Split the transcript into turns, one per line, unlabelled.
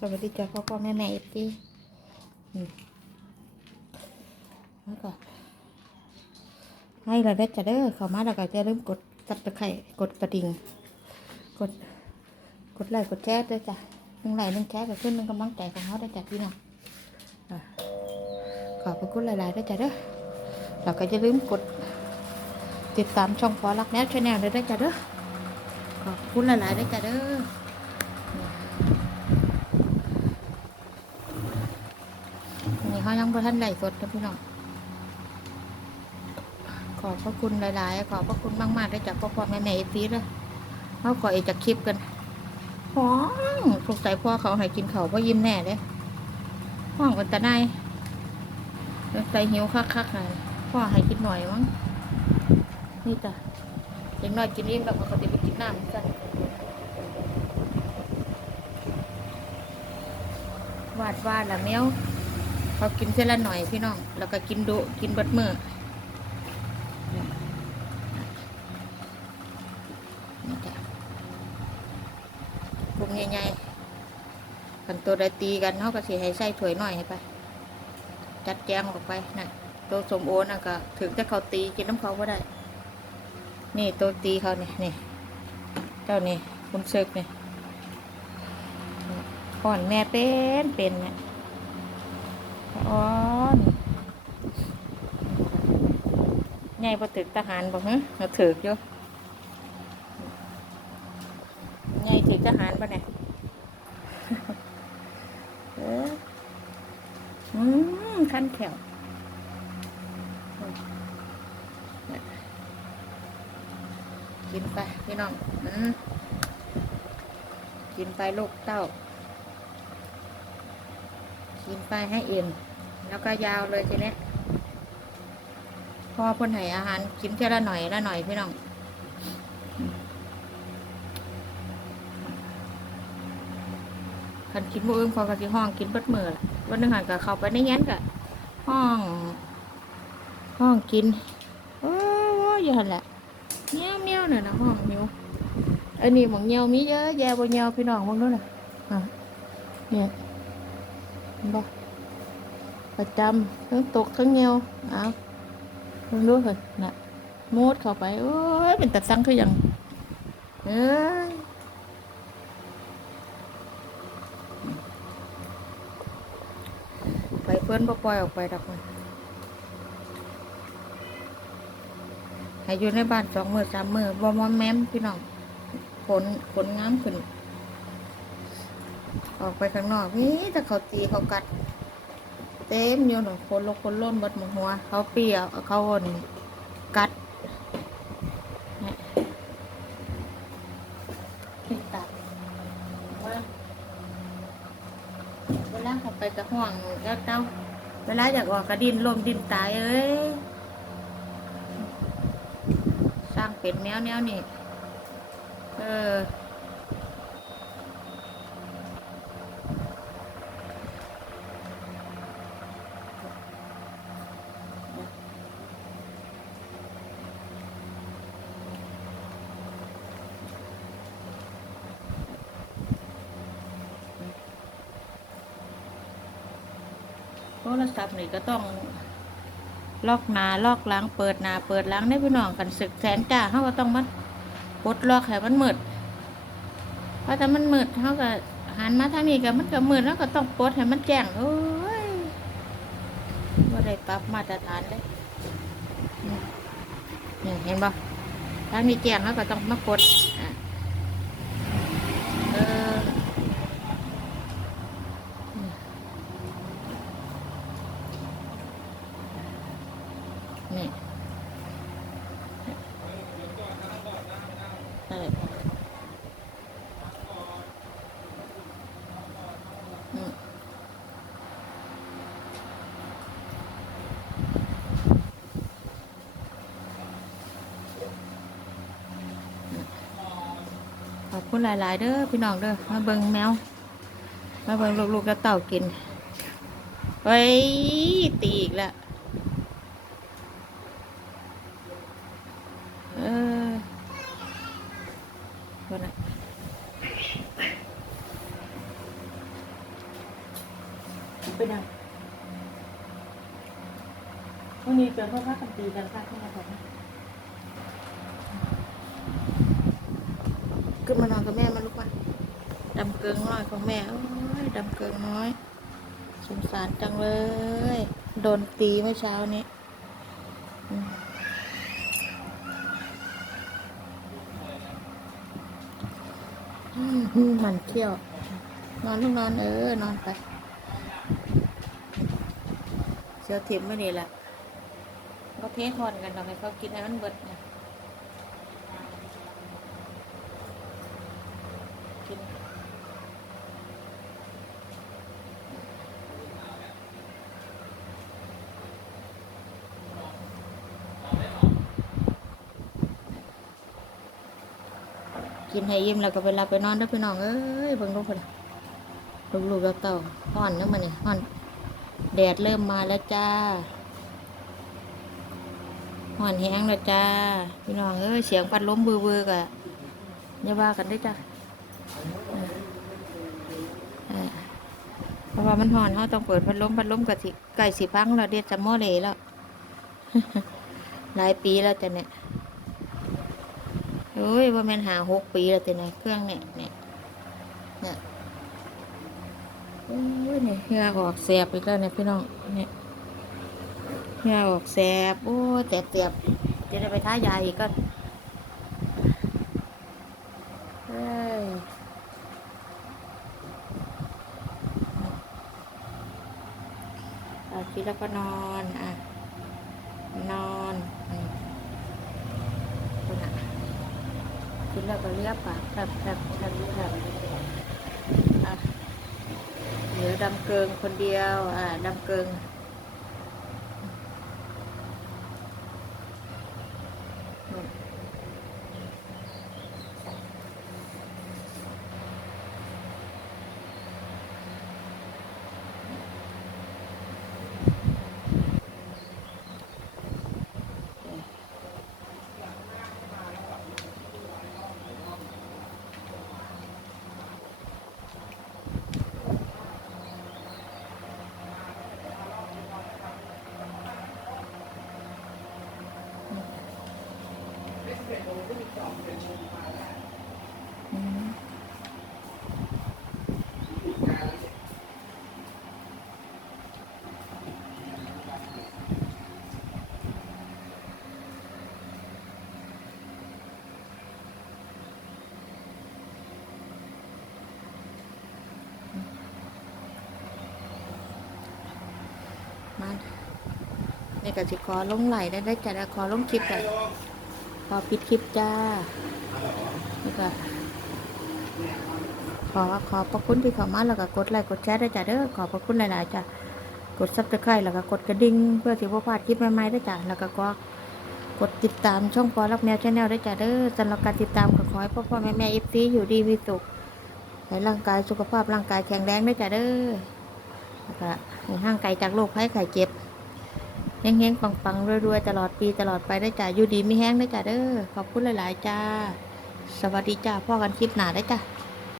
สวัสดีจ้าพ่อพ่อแม่แม่เอฟซีแล้วก็ให้เราได้จะเด้อเข้ามาแล้วก็จะเริ่มกดตับตะไคร่กดกระดิ่งกด กดไลค์กดแชร์ด้วยจ้ะหนึ่งไลค์หนึ่งแชร์ก็ขึ้นหนึ่งกำลังใจของเขาได้จ้ะพี่น้องขอบพระคุณหลายๆด้วยจ้ะเด้อเราก็จะลืมกด ติดตามช่องฟอรักแนวชาแนลเลยด้วยจ้ะเด้อขอบคุณหลายๆด้วยจ้ะเด้อ นี่เขายังบ่ทันได้สดนะพี่น้องขอบพระคุณหลาย ๆ ขอบพระคุณมากๆได้จากพ่อพ่อแม่แม่เอฟีเลยเขาขออีกจากคลิปกันห้องสงสัยพ่อเขาให้กินเขาวพ่อยิ้มแน่เลยห้องกันตะนายสงสัยหิวคักๆหน่อยพ่อให้กินหน่อยมั้งนี่จ้ะเด็กน้อยกินอิ่มแล้วปกติไปกินน้ำเหมือนกันวาดวาดละแมว เขากินเส้นละหน่อยพี่น้อง แล้วก็กินดุกินเบิดมือนี่จ้พวกใหญ่ๆกันตัวใดตีกันเขาก็สิให้ใส่ถ้วยหน่อยให้ไป จัดแจงออกไปนะตัวสมโอน่ะก็ถึงจะเขาตีกินน้ำเขาก็ได้ นี่ตัวตีเขาเนี่ยนี่เจ้านี่คุณเซึกเนี่ยก่อนแม่เป็นเป็นเนี่ย อ๋อใหญ่ประตึกทหารบอกฮะเราถือกอยู่ใหญ่ถึกทหารปะเนี่ยเอออืมขั้นแขวกินไปพี่น้องอืมกินไปลูกเต้า กินไปให้อิ่ม แล้วก็ยาวเลยทีนี้พอเพ่นให้อาหารกินแค่ละหน่อยละหน่อยพี่น้องคันกินมืออื่นพอกะสิห้องกินเบิดมือละวันหนึงหันกับเข้าไปในเงี้ยนกะห้อง ห้องกินโอ้ยอยู่หันแหละเงี้ยวเมี้ยวเนี่ยนะห้องมิวอันนี้หมองเงี้ยวมีเยอะแยะบนเงี้ยวพี่น้องมองด้วยนะอะเนี่ยเห็นบ่ ประจำทั้งตกทั้งเงียวเอาลองดูเถอะนะมูดเข้าไป โอ้ย เป็นตัดสังคืออย่างเอ้ยไปเพื่อนปล่อยออกไปดอกมันให้อยู่ในบ้านสองมือสามมือบ่มอมแมมพี่น้องขนขนงามขึ้น ออกไปข้างนอกนี่ถ้าเขาตีเขากัด เต็มอยู่หนูคนลงคนล้นเบดหมดหัว เขาเปรี้ยวเขาอ่อนกัดเนี่ยติดตัดว่าเวลาเขาไปกระห่วงแล้วเต้าเวลาอยากออกกระดินลมดินตายเอ้ยสร้างเป็นแนวแนวนี่เออ รศัพท์นี่ก็ต้องล็อกหนาล็อกหลังเปิดหนาเปิดหลังได้พี่น้องกันศึกแสนจ้าเขาก็ต้องมันปลดล็อกให้มันมืดเพราะแต่มันมืดเขาก็หันมาทางนี้ก็มันก็มืดแล้วก็ต้องปลดให้มันแจ้งโอ้ยว่าได้ปรับมาตรฐานเลยนี่เห็นบ่ทางนี้แจ้งแล้วก็ต้องมาปลดอะ อบคุณหลาย ๆ เด้อพี่น้องเด้อมาเบิ่งแมว มาเบิ่งลูกๆกระเต่ากินเฮ้ตีอีกแล้วเออคนนะไปดังวันนี้เจอพ่อพากันตีกันค่ะที่มาบอก ขึ้นมานอนกับแม่มาลูกมาดำเกิงน้อยของแม่โอ้ยดำเกิงน้อย สงสารจังเลย โดนตีเมื่อเช้านี้มันเที่ยว นอนลูกนอนเออ นอนไป เสือถิ่มไม่ดีละก็เททอนกันเราให้เขากินให้มันเบิดนะกิน กินให้ยิ้มแล้วก็ไปหลับไปนอนด้อพี่น้องเอ้ยเบิ่งลูกคนลูกๆเต่าห่อนเด้อมันนี่ห่อน แดดเริ่มมาแล้วจ้าห่อนแห้งแล้วจ้า พี่น้องเอ้ยเสียงพัดล้มเบือๆกะอย่าว่ากันได้จ้าเพราะว่ามันห่อนเขาต้องเปิดพัดล้มพัดล้มกับสิไก่สีพังแล้วเด็ดจะมอเลยแล้วหลายปีแล้วจ้ะเนี่ย โอ้ยว่าแม่นหาหกปีแล้วจ้ะเนี่ยเครื่องเนี่ยเนี่ยเนี่ยโอ้ยเนี่ยเหงื่ออกแสบอีกแล้วเนี่ยพี่น้องเนี่ยเหงื่ออกแสบโอ้แต่เจ็บจะได้ไปท้ายาอีกก็เอากินแล้วก็นอนอะนอนอืมคนอะ กินแล้วก็เลียปากแผลบแผลบแผลบแผลบเหลือดำเกิงคนเดียว อ่าดำเกิง นกสิขอลงไหลได้ได้จัดขอลงคลิปกัน ขอปิดคลิปจ้าแล้วก็ขอขอบพระคุณที่เข้ามาแล้วก็กดไลค์กดแชร์ได้จ้ะเด้อขอบพระคุณหลายๆจ้ะกดซับสไครต์แล้วก็กดกระดิ่งเพื่อที่ว่าพลาดคลิปใหม่ๆได้จ้ะแล้วก็ก็กดติดตามช่องปอรักแมวชาแนลได้จ้ะเด้อสำหรับการติดตามก็ขอให้พ่อพ่อแม่แม่เอฟซีอยู่ดีมีสุขให้ร่างกายสุขภาพร่างกายแข็งแรงได้จ้ะเด้อแล้วก็ห้ห่างไกลจากโรคภัยไข้เจ็บ เฮงๆ ปังๆรวยๆ ตลอดปีตลอดไปได้จ้ะอยู่ดีไม่แห้งได้จ้ะเด้อขอบคุณหลาย ๆ จ้า สวัสดีจ้าพ่อกันคลิปหนาได้จ้ะ